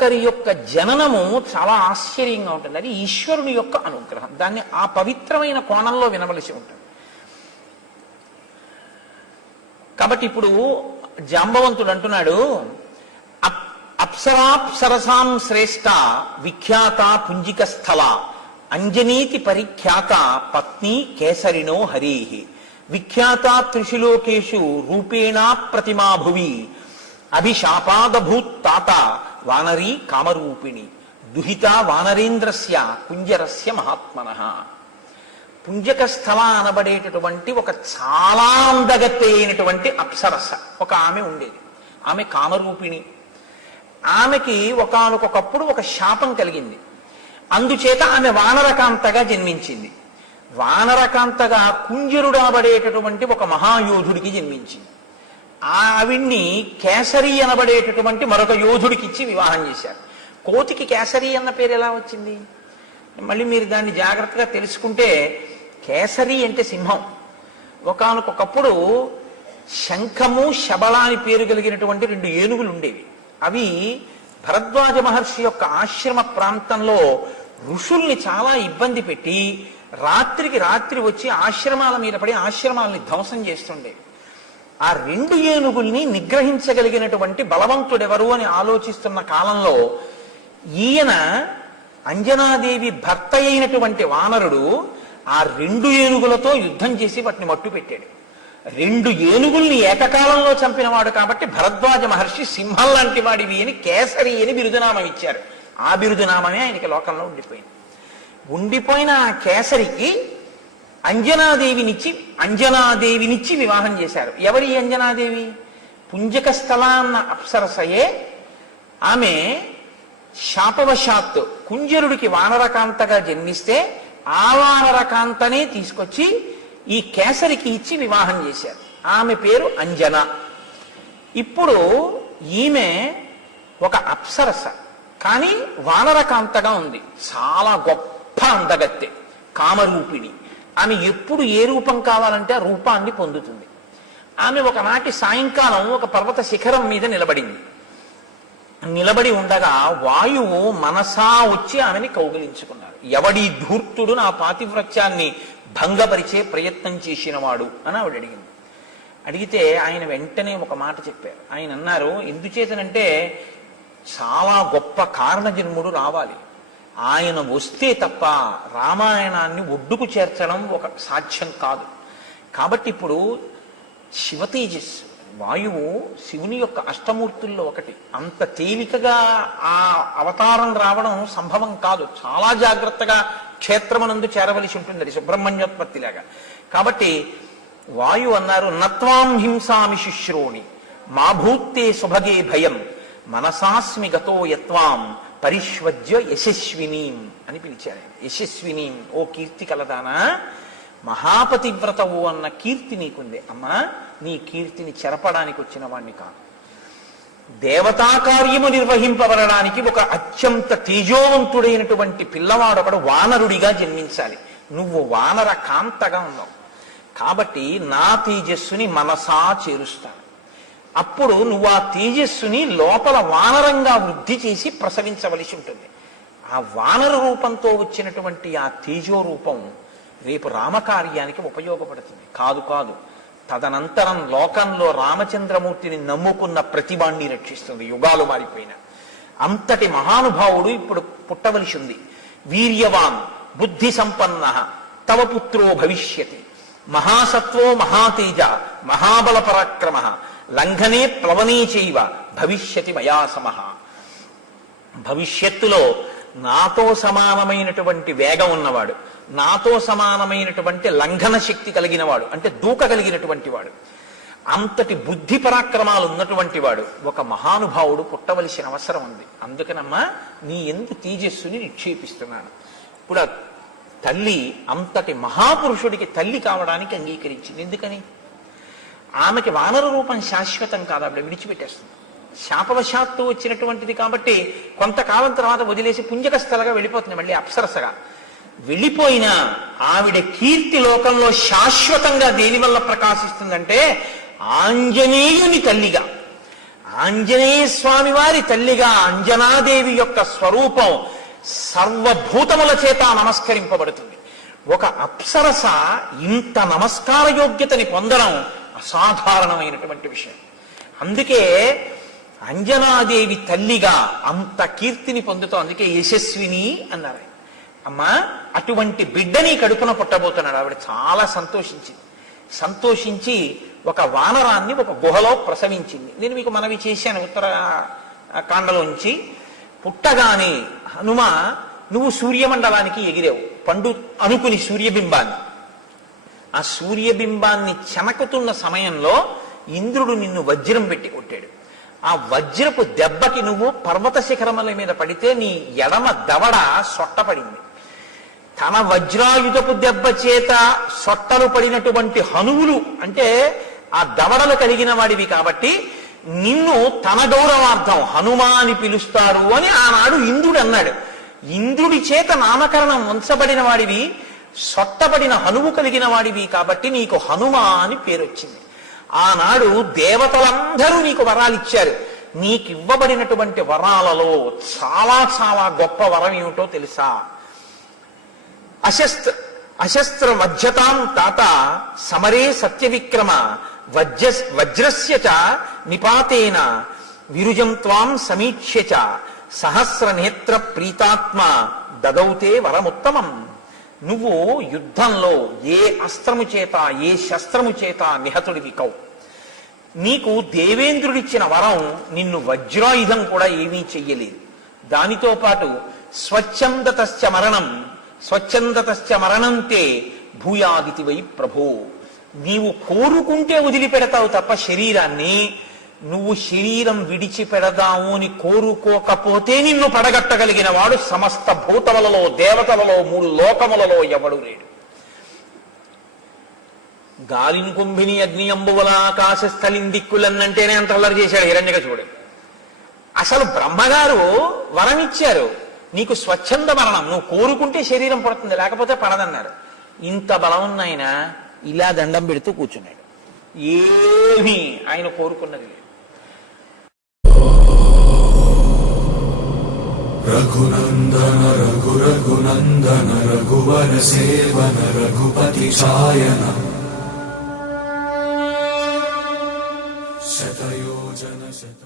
ఒక్కొక్కరి యొక్క జననము చాలా ఆశ్చర్యంగా ఉంటుంది. అది ఈశ్వరుని యొక్క అనుగ్రహం. దాన్ని ఆ పవిత్రమైన కోణంలో వినవలసి ఉంటుంది. కాబట్టి ఇప్పుడు జాంబవంతుడు అంటున్నాడు, అప్సరాప్సరసాం శ్రేష్ఠ విఖ్యాత పుంజిక స్థల అంజనీతి పరిఖ్యాత పత్ని కేసరిణో హరేహి విఖ్యాత త్రిశిలోకేషు రూపేణా ప్రతిమా భువి అభిశాపాదభూత్ తాత వానరీ కామరూపిణి దుహిత వానరేంద్రస్య కుంజరస్య మహాత్మనః. పుంజక స్థల అనబడేటటువంటి ఒక చాలా అందగత్తె అయినటువంటి అప్సరస ఒక ఆమె ఉండేది. ఆమె కామరూపిణి. ఆమెకి ఒకానొకప్పుడు ఒక శాపం కలిగింది. అందుచేత ఆమె వానరకాంతగా జన్మించింది. వానరకాంతగా కుంజరుడు అనబడేటటువంటి ఒక మహాయోధుడికి జన్మించింది. ఆవిడ్ని కేసరి అనబడేటటువంటి మరొక యోధుడికి ఇచ్చి వివాహం చేశారు. కోతికి కేసరి అన్న పేరు ఎలా వచ్చింది? మళ్ళీ మీరు దాన్ని జాగ్రత్తగా తెలుసుకుంటే, కేసరి అంటే సింహం. ఒకానొకప్పుడు శంఖము శబళ అని పేరు కలిగినటువంటి 2 ఏనుగులు ఉండేవి. అవి భరద్వాజ మహర్షి యొక్క ఆశ్రమ ప్రాంతంలో ఋషుల్ని చాలా ఇబ్బంది పెట్టి రాత్రికి రాత్రి వచ్చి ఆశ్రమాల మీద పడి ఆశ్రమాలని ధ్వంసం చేస్తుండే. ఆ 2 ఏనుగుల్ని నిగ్రహించగలిగినటువంటి బలవంతుడెవరు అని ఆలోచిస్తున్న కాలంలో ఈయన అంజనాదేవి భర్త అయినటువంటి వానరుడు ఆ 2 ఏనుగులతో యుద్ధం చేసి వాటిని మట్టు పెట్టాడు. 2 ఏనుగుల్ని ఏకకాలంలో చంపినవాడు కాబట్టి భరద్వాజ మహర్షి సింహం లాంటి వాడివి అని కేసరి అని బిరుదునామం ఇచ్చారు. ఆ బిరుదునామమే ఆయనకి లోకంలో ఉండిపోయింది. ఉండిపోయిన ఆ కేసరికి అంజనాదేవినిచ్చి వివాహం చేశారు. ఎవరి అంజనాదేవి? పుంజక స్థల అన్న అప్సరసయే. ఆమె శాపవశాత్తు కుంజరుడికి వానరకాంతగా జన్మిస్తే ఆ వానరకాంతనే తీసుకొచ్చి ఈ కేసరికి ఇచ్చి వివాహం చేశారు. ఆమె పేరు అంజన. ఇప్పుడు ఈమె ఒక అప్సరస, కానీ వానరకాంతగా ఉంది. చాలా గొప్ప అందగత్తె, కామరూపిణి. ఆమె ఎప్పుడు ఏ రూపం కావాలంటే ఆ రూపాన్ని పొందుతుంది. ఆమె ఒకనాటి సాయంకాలం ఒక పర్వత శిఖరం మీద నిలబడి ఉండగా వాయువు మనసా వచ్చి ఆమెని కౌగిలించుకున్నారు. ఎవడి ధూర్తుడు నా పాతివ్రత్యాన్ని భంగపరిచే ప్రయత్నం చేసినవాడు అని ఆవిడ అడిగింది. అడిగితే ఆయన వెంటనే ఒక మాట చెప్పారు. ఆయన అన్నారు, ఎందుచేతనంటే చాలా గొప్ప కారణజన్ముడు రావాలి. ఆయన వస్తే తప్ప రామాయణాన్ని ఒడ్డుకు చేర్చడం ఒక సాధ్యం కాదు. కాబట్టి ఇప్పుడు శివతేజస్సు వాయువు శివుని యొక్క అష్టమూర్తుల్లో ఒకటి. అంత తేలికగా ఆ అవతారం రావడం సంభవం కాదు. చాలా జాగ్రత్తగా క్షేత్రమనందు చేరవలసి ఉంటుంది. అది సుబ్రహ్మణ్యోత్పత్తిలాగా. కాబట్టి వాయు అన్నారు, నత్వాం హింసామి శుశ్రోణి మా భూత్తే సుభగే భయం మనసాస్మి గతో యత్వాం పరిష్వజ్య యశస్వినీం అని పిలిచారు. యశస్వినీం, ఓ కీర్తి కలదానా, మహాపతివ్రతవు అన్న కీర్తి నీకుంది. అమ్మా, నీ కీర్తిని చెరపడానికి వచ్చిన వాణ్ణి కాదు. దేవతా కార్యము నిర్వహింపబడడానికి ఒక అత్యంత తేజోవంతుడైనటువంటి పిల్లవాడొకడు వానరుడిగా జన్మించాలి. నువ్వు వానర కాంతగా ఉన్నావు కాబట్టి నా తేజస్సుని మనసా చేరుస్తాను. అప్పుడు నువ్వు ఆ తేజస్సుని లోపల వానరంగా వృద్ధి చేసి ప్రసవించవలసి ఉంటుంది. ఆ వానర రూపంతో వచ్చినటువంటి ఆ తేజో రూపం రేపు రామకార్యానికి ఉపయోగపడుతుంది. కాదు, తదనంతరం లోకంలో రామచంద్రమూర్తిని నమ్ముకున్న ప్రతిభాన్ని రక్షిస్తుంది. యుగాలు మారిపోయిన అంతటి మహానుభావుడు ఇప్పుడు పుట్టవలసి ఉంది. వీర్యవాన్ బుద్ధి సంపన్న తవ పుత్రో భవిష్యతి మహాసత్వో మహాతేజ మహాబల పరాక్రమ లంఘనే ప్లవనే చైవ భవిష్యతి మయా సమః. భవిష్యత్తులో నాతో సమానమైనటువంటి వేగం ఉన్నవాడు, నాతో సమానమైనటువంటి లంఘన శక్తి కలిగిన వాడు, అంటే దూకగలిగినటువంటి వాడు, అంతటి బుద్ధి పరాక్రమాలు ఉన్నటువంటి వాడు ఒక మహానుభావుడు పుట్టవలసిన అవసరం ఉంది. అందుకనమ్మా నీ ఎందు తేజస్సుని నిక్షేపిస్తున్నాను. ఇప్పుడు తల్లి అంతటి మహాపురుషుడికి తల్లి కావడానికి అంగీకరించింది. ఎందుకని? ఆమెకి వానర రూపం శాశ్వతం కాదు, ఆవిడ విడిచిపెట్టేస్తుంది. శాపవశాత్తు వచ్చినటువంటిది కాబట్టి కొంతకాలం తర్వాత వదిలేసి పుంజక స్థలగా వెళ్ళిపోతుంది. మళ్ళీ అప్సరసగా వెళ్ళిపోయినా ఆవిడ కీర్తి లోకంలో శాశ్వతంగా దేని వల్ల ప్రకాశిస్తుందంటే ఆంజనేయుని తల్లిగా. ఆంజనేయ స్వామి వారి తల్లిగా అంజనాదేవి యొక్క స్వరూపం సర్వభూతముల చేత నమస్కరింపబడుతుంది. ఒక అప్సరస ఇంత నమస్కార యోగ్యతని పొందడం అసాధారణమైనటువంటి విషయం. అందుకే అంజనాదేవి తల్లిగా అంత కీర్తిని పొందుతాం. అందుకే యశస్విని అన్నారు. అమ్మా, అటువంటి బిడ్డని కడుపున పుట్టబోతున్నాడు. ఆవిడ చాలా సంతోషించి ఒక వానరాన్ని ఒక గుహలో ప్రసవించింది. నేను మీకు మనవి చేశాను ఉత్తర కాండలోంచి. పుట్టగానే హనుమ, నువ్వు సూర్యమండలానికి ఎగిరావు పండు అనుకుని సూర్యబింబాన్ని. ఆ సూర్యబింబాన్ని చెనకుతున్న సమయంలో ఇంద్రుడు నిన్ను వజ్రం పెట్టి కొట్టాడు. ఆ వజ్రపు దెబ్బకి నువ్వు పర్వత శిఖరముల మీద పడితే నీ ఎడమ దవడ సొట్టపడింది. తన వజ్రాయుధపు దెబ్బ చేత సొట్టలు పడినటువంటి హనువులు అంటే ఆ దవడలు కలిగిన వాడివి కాబట్టి నిన్ను తన గౌరవార్థం హనుమ అని పిలుస్తారు అని ఆనాడు ఇంద్రుడు అన్నాడు. ఇంద్రుడి చేత నామకరణం ఉంచబడిన వాడివి, సొట్టబడిన హనువు కలిగిన వాడివి కాబట్టి నీకు హనుమ అని పేరు వచ్చింది. ఆనాడు దేవతలందరూ నీకు వరాలు ఇచ్చారు. నీకివ్వబడినటువంటి వరాలలో చాలా చాలా గొప్ప వరం ఏమిటో తెలుసా? అశస్త్ర వజ్రతాం తాత సమరే సత్యవిక్రమ వజ్రస్య చ నిపాతేన విరుజం త్వాం సమీక్ష్య చ సహస్ర నేత్ర ప్రీతాత్మ దదౌతే వరముత్తమం. నువ్వు యుద్ధంలో ఏ అస్త్రము చేత ఏ శస్త్రము చేత నిహతుడివి కవు. నీకు దేవేంద్రుడిచ్చిన వరం నిన్ను వజ్రాయుధం కూడా ఏమీ చెయ్యలేదు. దానితో పాటు స్వచ్ఛందతశ్చ మరణంతే భూయాదితి వై ప్రభో. నీవు కోరుకుంటే వదిలిపెడతావు తప్ప శరీరాన్ని, నువ్వు శరీరం విడిచిపెడదాము అని కోరుకోకపోతే నిన్ను పడగట్టగలిగిన వాడు సమస్త భూతములలో, దేవతలలో, 3 లోకములలో ఎవడు లేడు. గాలిని కుంభిని అగ్ని అంబువల ఆకాశ స్థలిం దిక్కులన్నంటేనే అంత అల్లరి చేశాడు హిరణ్యకశిపుడు. అసలు బ్రహ్మగారు వరం ఇచ్చారు, నీకు స్వచ్ఛంద మరణం, నువ్వు కోరుకుంటే శరీరం పడుతుంది లేకపోతే పడదన్నారు. ఇంత బలం ఉన్నాయన ఇలా దండం పెడుతూ కూర్చున్నాడు. ఏమీ ఆయన కోరుకున్నది లేదు. రఘునందన రఘునందన రఘువర సేవన రఘుపతి ఛాయన శతయోజన శత